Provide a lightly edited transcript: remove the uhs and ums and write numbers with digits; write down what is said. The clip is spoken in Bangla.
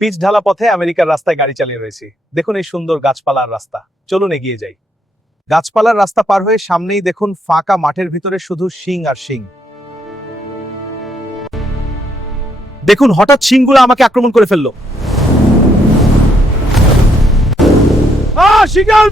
পিচ ঢালা পথে আমেরিকার রাস্তায় গাড়ি চালিয়ে রয়েছি। দেখুন এই সুন্দর গাছপালার রাস্তা। চলুন এগিয়ে যাই। গাছপালার রাস্তা পার হয়ে সামনেই দেখুন ফাঁকা মাঠের ভিতরে শুধু শিং আর শিং। দেখুন হঠাৎ শিংগুলো আমাকে আক্রমণ করে ফেললো। শিকার!